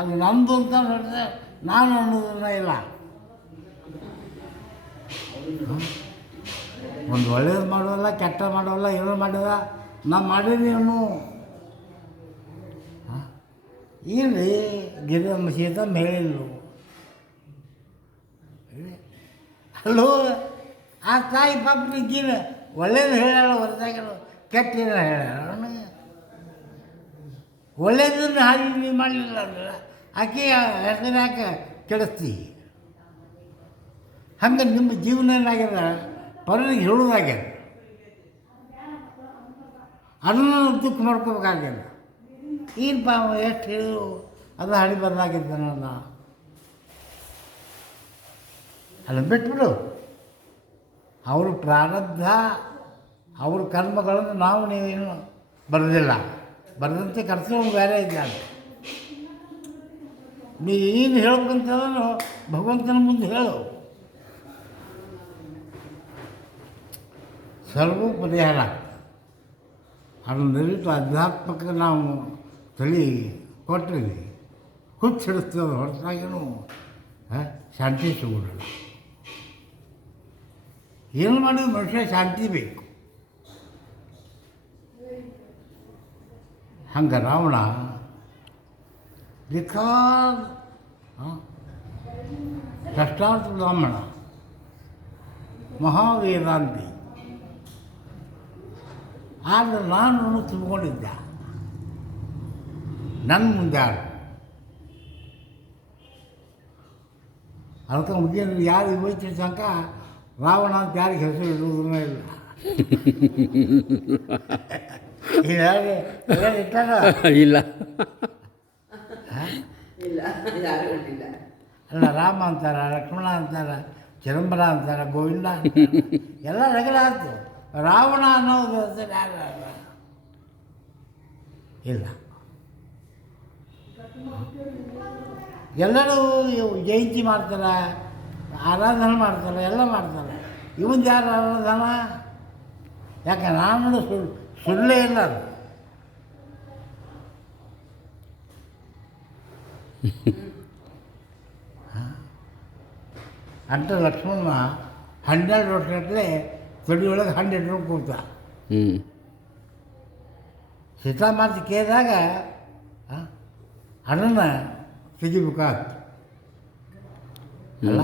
ಅದು ನಮ್ಮದು ಅಂತ ನೋಡಿದ್ರೆ ನಾನು ಅನ್ನೋದನ್ನ ಇಲ್ಲ. ಒಂದು ಒಳ್ಳೇದು ಮಾಡೋಲ್ಲ, ಕೆಟ್ಟ ಮಾಡೋಲ್ಲ, ಏನೋ ಮಾಡಿದ ನಾವು ಮಾಡೀನಿ ಅವನು ಇಲ್ಲಿ ಗಿಡ ಸೀತಮ್ಮ ಹೇಳಿಲ್ಲ. ಅಲ್ಲೋ ಆ ತಾಯಿ ಪಾಪ ನಿಗ್ಗಿನ ಒಳ್ಳೇದು ಹೇಳಾಳ ಹೊರತಾಗಿರೋ ಕೆಟ್ಟೇನ ಹೇಳ ಅವನಿಗೆ ಒಳ್ಳೇದನ್ನು ಹಾಗೆ ನೀವು ಮಾಡಲಿಲ್ಲ ಅಂದ್ರೆ ಆಕೆ ಹೆಸರು ಯಾಕೆ ಕೆಡಿಸ್ತಿ? ಹಂಗೆ ನಿಮ್ಮ ಜೀವನ ಏನಾಗ್ಯದ ಪರರಿಗೆ ಹೇಳೋದಾಗ್ಯದ, ಅದನ್ನು ದುಃಖ ಮಾಡ್ಕೋಬೇಕಾಗ್ಯದ. ಏನು ಪಾ ಎಷ್ಟು ಹೇಳಿದ್ರು ಅದು ಹಳಿ ಬದಲಾಗಿದ್ದ ನನ್ನ ಅಲ್ಲ ಬಿಟ್ಬಿಡು. ಅವ್ರ ಪ್ರಾರಬ್ಧ ಅವ್ರ ಕರ್ಮಗಳನ್ನು ನಾವು ನೀವೇನು ಬರೋದಿಲ್ಲ, ಬರೆದಂತೆ ಕರ್ತವ್ಯ ಬೇರೆ ಇದ್ದಾನೆ. ನೀ ಏನು ಹೇಳ್ಬೇಕಂತಂದ್ರೆ ಭಗವಂತನ ಮುಂದೆ ಹೇಳು, ಸರ್ವ ಪರಿಹಾರ. ಅದನ್ನು ದಯವಿಟ್ಟು ಅಧ್ಯಾತ್ಮಕ್ಕೆ ನಾವು ತಲೆ ಕೊಟ್ಟಿವಿ ಹುಚ್ಚಿಡಿಸ್ತದೆ, ಹೊರತಾಗೇನು ಶಾಂತಿ ಸಿಗೋದಿಲ್ಲ. ಏನು ಮಾಡಿದ್ರು ಮನುಷ್ಯ ಶಾಂತಿ ಬೇಕು. ಹಂಗೆ ರಾವಣ ಬೇಕಾದ ಷಷ್ಟಾರ್ಥ ಬ್ರಾಹ್ಮಣ ಮಹಾವೇದಾಂತಿ ಆದರೆ ನಾನು ತುಂಬಿಕೊಂಡಿದ್ದ ನನ್ನ ಮುಂದೆ ಯಾರು ಅದಕ್ಕೆ ಮುಗಿಯ ಯಾರು ಇವತ್ತಿನ ತನಕ ರಾವಣ ಅಂತ ಯಾರಿಗೆ ಹೆಸರು ಇಡುವುದೂ ಇಲ್ಲ. ಇಲ್ಲ ಅಲ್ಲ, ರಾಮ ಅಂತಾರೆ, ಲಕ್ಷ್ಮಣ ಅಂತಾರೆ, ಚಿದಂಬರ ಅಂತಾರೆ, ಗೋವಿಂದ ಎಲ್ಲ ರಗಡ ಆಯ್ತು. ರಾವಣ ಅನ್ನೋದು ಹೆಸರು ಯಾರು ಇಲ್ಲ. ಎಲ್ಲರೂ ಜಯಂತಿ ಮಾಡ್ತಾರೆ, ಆರಾಧನೆ ಮಾಡ್ತಾರೆ, ಎಲ್ಲ ಮಾಡ್ತಾರೆ. ಇವನ್ ಯಾರು ಆರಾಧನ? ಯಾಕೆ ನಾನು ಸುಳ್ಳೇ ಇಲ್ಲ ಅದು. ಅಂತ ಲಕ್ಷ್ಮಣ 12 ವರ್ಷಗಟ್ಟಲೆ ತೊಡಿಯೊಳಗೆ 12 ಕೂತ. ಸೀತಾಮಾತೆ ಕೇಳಿದಾಗ ಅದನ್ನು ತೆಗಿಬೇಕಾಗ್ತು ಅಲ್ಲ.